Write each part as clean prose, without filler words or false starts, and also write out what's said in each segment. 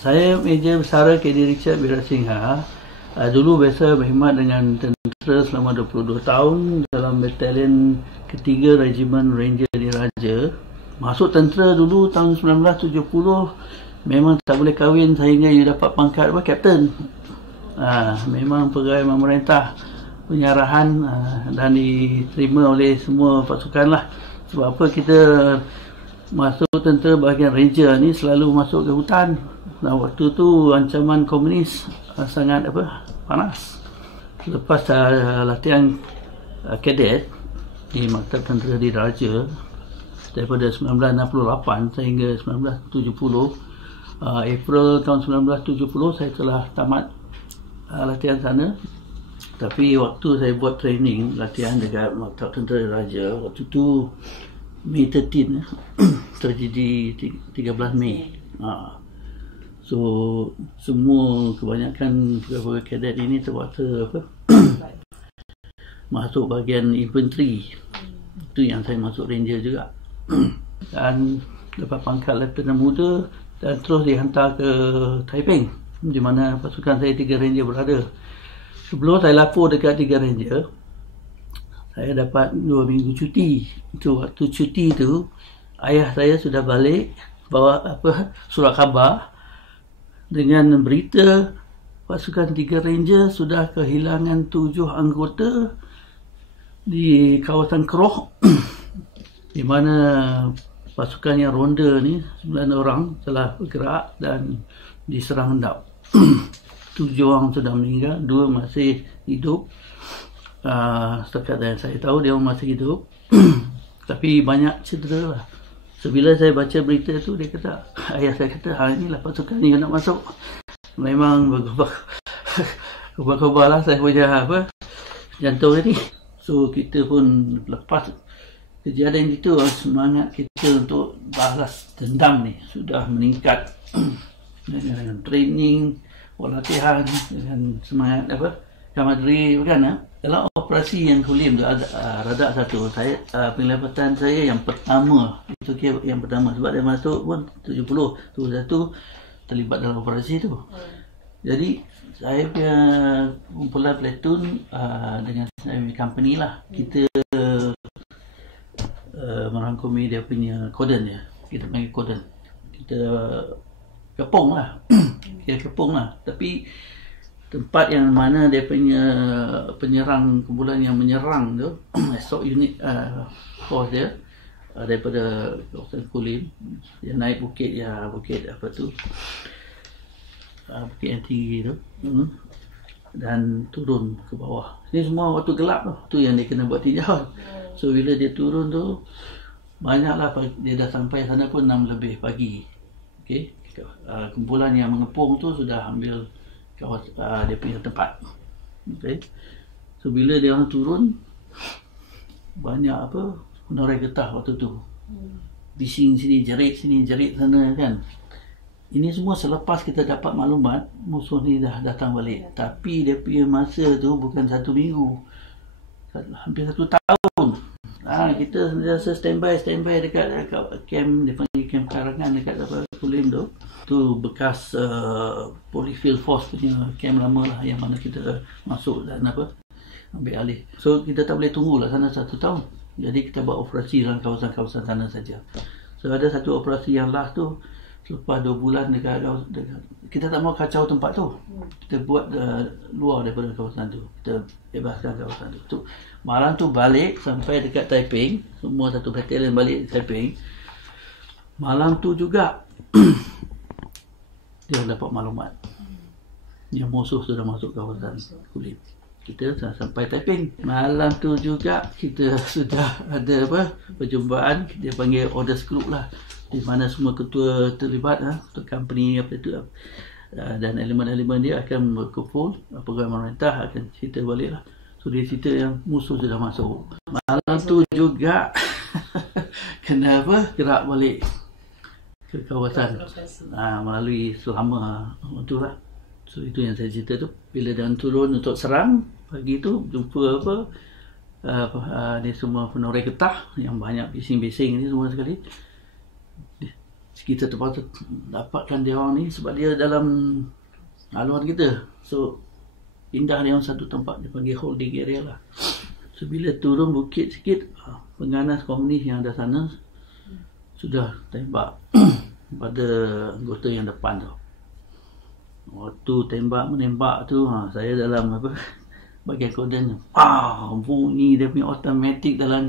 Saya Meja Besara KD Richard Wirasinghe. Dulu biasa berkhidmat dengan tentera selama 22 tahun dalam batalion ketiga Regimen Ranger Diraja. Masuk tentera dulu tahun 1970, memang tak boleh kahwin sehingga you dapat pangkat Kapten. Memang pegawai pemerintah penyarahan dan diterima oleh semua pasukan lah. Sebab apa kita masuk tentera bahagian Ranger ni selalu masuk ke hutan. Nah, waktu tu ancaman komunis sangat panas. Lepas latihan kadet di Maktab Tentera Diraja daripada 1968 sehingga 1970, April tahun 1970 saya telah tamat latihan sana. Tapi waktu saya buat training latihan dekat Maktab Tentera Diraja, waktu tu Mei 13 terjadi 13 Mei. So semua kebanyakan pegawai kadet ini terpaksa masuk bahagian infanteri. Itu yang saya masuk Ranger juga. Dan dapat pangkat Lieutenant Muda dan terus dihantar ke Taiping, di mana pasukan saya 3 Ranger berada. Sebelum saya lapor dekat 3 Ranger, saya dapat 2 minggu cuti. Itu waktu cuti tu ayah saya sudah balik bawa surat khabar dengan berita pasukan 3 Ranger sudah kehilangan 7 anggota di kawasan Keroh, di mana pasukan yang ronda ni 9 orang telah bergerak dan diserang hendap. 7 orang sudah meninggal, 2 masih hidup. Setakat yang saya tahu dia masih hidup. Tapi banyak cedera lah. So, bila saya baca berita tu, dia kata, ayah saya kata, inilah pasukan yang nak masuk. Memang berkobar lah saya punya jantung ni. So kita pun lepas kejadian itu, semangat kita untuk balas dendam ni sudah meningkat. Dengan training, latihan, dengan semangat kamadri bukan. Dalam operasi yang Kulim tu Radak 1, saya penglibatan saya yang pertama, itu yang pertama sebab dia masuk pun 70 tu satu terlibat dalam operasi tu. Jadi saya punya kumpulan platoon dengan saya punya company lah, kita merangkumi dia punya koden dia. Kita panggil koden, kita kepung lah. Kita kepung lah. Tapi tempat yang mana dia punya penyerang kumpulan yang menyerang tu, assault unit force dia daripada kawasan Kulim, dia naik bukit bukit yang tinggi tu, dan turun ke bawah. Ini semua waktu gelap tu yang dia kena buat tinjauan. So bila dia turun tu, banyaklah dia dah sampai sana pun 6 lebih pagi. Okey, kumpulan yang mengepung tu sudah ambil dia punya tempat. Okay. So bila dia orang turun, banyak menoreh getah waktu tu. Bising sini, jerit sana kan. Ini semua selepas kita dapat maklumat musuh ni dah datang balik. Tapi dia punya masa tu bukan 1 minggu, hampir 1 tahun. Kita sentiasa standby dekat camp, dia panggil camp Karangan dekat Kulim tu. Tu bekas Polyfield Force punya camp lama lah, yang mana kita masuk dan ambil alih. So kita tak boleh tunggu lah sana 1 tahun. Jadi kita buat operasi dalam kawasan-kawasan sana saja. So ada satu operasi yang last tu, selepas 2 bulan dekat kita tak mau kacau tempat tu. Kita buat luar daripada kawasan tu. Kita bebaskan kawasan tu. Malam tu balik sampai dekat Taiping, semua satu batalion balik Taiping. Malam tu juga dia dapat maklumat yang musuh sudah masuk kawasan Kulim. Kita sampai Taiping. Malam tu juga kita sudah ada perjumpaan, dia panggil orders group lah, di mana semua ketua terlibat, ketua company dan elemen-elemen dia akan berkumpul. Pegawai pemerintah akan cerita balik lah. So dia cerita yang musuh sudah masuk. Malam tu juga kenapa gerak balik ke kawasan melalui Selama tu lah. So itu yang saya cerita tu. Bila dia turun untuk serang pagi tu, jumpa ni semua penoreh getah yang banyak bising-bising ni semua sekali. kita terpaksa dapatkan dia orang ni sebab dia dalam haluan kita. So pindah dia orang satu tempat, dia panggil holding area lah. So bila turun bukit sikit, pengganas komunis yang ada sana sudah tembak pada anggota yang depan tu. Waktu menembak tu, saya dalam bagian koden, bunyi dia punya automatik dalam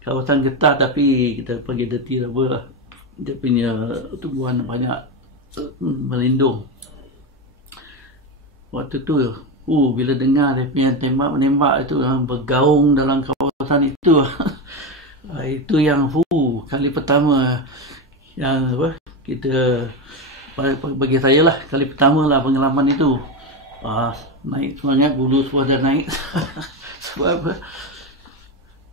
kawasan getah, tapi kita panggil dirty rubber lah. Dia punya tumbuhan banyak melindung. Waktu tu bila dengar dia punya menembak itu bergaung dalam kawasan itu. Itu yang kali pertama yang kita, bagi saya lah, kali pertama lah pengalaman itu. Naik semangat, bulu semua dah naik. Sebab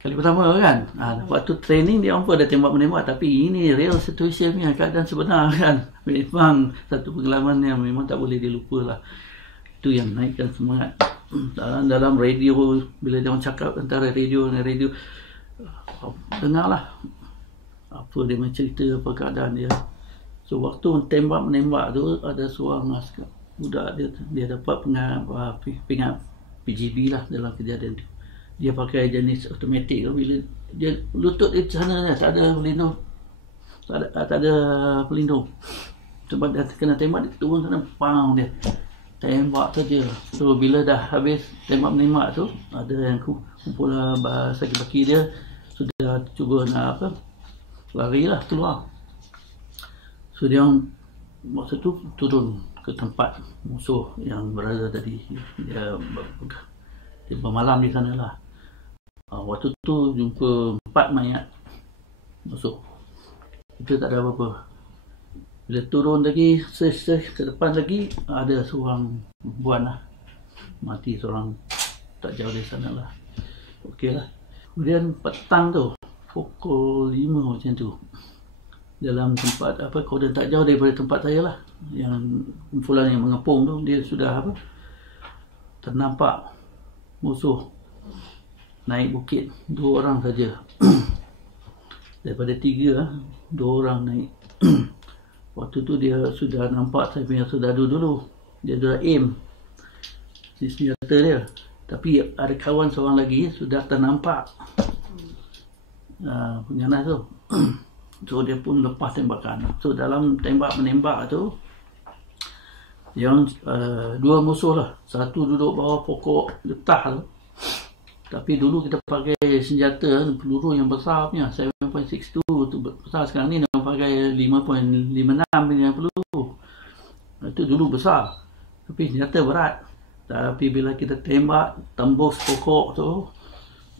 kali pertama kan, waktu training dia orang pun ada tembak-menembak, tapi ini real situation punya keadaan sebenar kan. Memang satu pengalaman yang memang tak boleh dilupa lah. Itu yang naikkan semangat. Dalam radio, bila dia orang cakap antara radio dengan radio, dengarlah apa dia mencerita, apa keadaan dia. So waktu tembak-menembak tu, ada seorang askar budak dia dapat pingat PGB lah dalam kejadian tu. Dia pakai jenis automatik tu. Bila dia lutut dia sana tak ada pelindung, tak ada pelindung. Sebab dia kena tembak, dia turun sana, dia tembak saja. So bila dah habis tembak-menembak tu, ada yang kumpul baki dia sudah cuba nak lari lah keluar. So dia masa tu turun ke tempat musuh yang berada tadi. Dia bermalam di sana lah. Waktu tu jumpa 4 mayat musuh. Itu tak ada apa-apa. Bila turun lagi, ke depan lagi, ada seorang perempuan lah. Mati seorang tak jauh dari sana lah. Okey lah. Kemudian petang tu, pukul 5 macam tu, dalam tempat kodan tak jauh daripada tempat saya lah, yang kumpulan yang mengepung tu, dia sudah ternampak musuh naik bukit, 2 orang saja. Daripada 3, 2 orang naik. Waktu tu dia sudah nampak saya punya saudara dulu. Dia dah aim si senjata dia. Tapi ada kawan seorang lagi sudah ternampak pengganas tu. So dia pun lepas tembakan. So dalam tembak-menembak tu, yang 2 musuh lah. Satu duduk bawah pokok getah tu. Tapi dulu kita pakai senjata peluru yang besar punya, 7.62 tu besar. Sekarang ni nak pakai 5.56 punya peluru. Itu dulu besar, tapi senjata berat. Tapi bila kita tembak tembus pokok tu,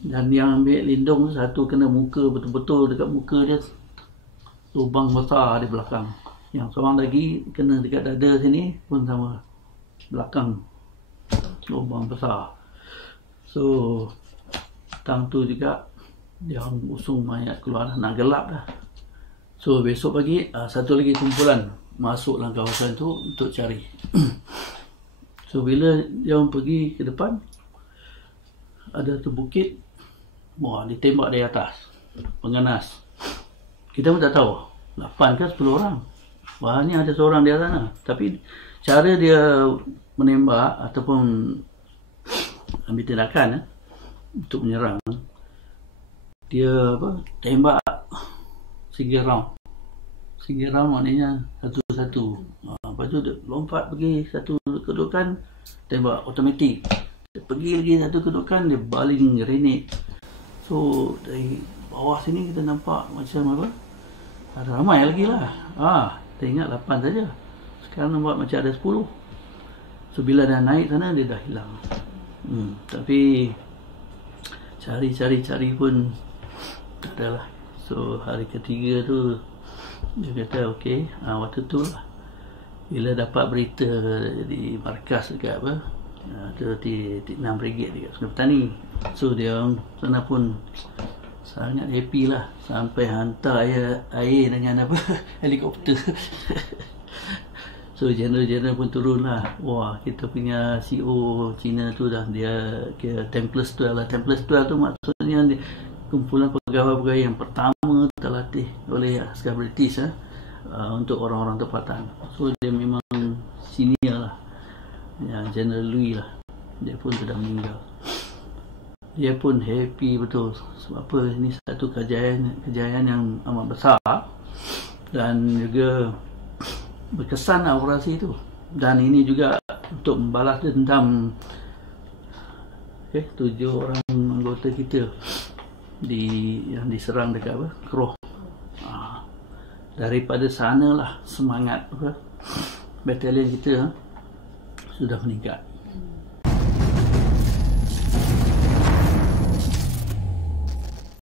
dan yang ambil lindung satu kena muka, betul-betul dekat muka dia, lubang besar di belakang. Yang seorang lagi kena dekat dada sini pun sama, belakang lubang besar. So petang tu juga dia usung mayat keluar, nak gelap dah. So besok pagi satu lagi kumpulan masuk dalam kawasan tu untuk cari. So bila dia orang pergi ke depan, ada tu bukit, ditembak dari atas, pengganas. Kita pun tak tahu 8 ke 10 orang. Ni ada seorang di sana. Tapi cara dia menembak ataupun ambil tindakan untuk menyerang, dia tembak single round. Single round maknanya satu-satu. Lepas tu dia lompat pergi satu kedudukan, tembak automatik. Dia pergi lagi satu kedudukan, dia baling grenade. So dari bawah sini kita nampak macam ada ramai lagi lah. Kita ingat 8 saja. Sekarang nampak macam ada 10. So bila dah naik sana, dia dah hilang. Tapi cari pun tak ada lah. So hari ketiga tu dia kata okey, waktu tu lah bila dapat berita di markas dekat di 6 Brigade dekat Sungai Petani. So dia orang sana pun sangat happy lah, sampai hantar air dengan helikopter. So general pun turun lah. Kita punya CEO Cina tu dah, dia kira Templars 12 lah. Templars 12 tu maksudnya kumpulan pegawai-pegawai yang pertama terlatih oleh askar British untuk orang-orang tempatan. So dia memang senior lah, ya, General Louis lah. Dia pun sudah meninggal. Dia pun happy betul. Sebab apa? Ini satu kejayaan yang amat besar dan juga berkesan lah operasi itu. Dan ini juga untuk membalas dendam 7 orang anggota kita yang diserang dekat Keroh. Daripada sanalah semangat batalion kita sudah meningkat.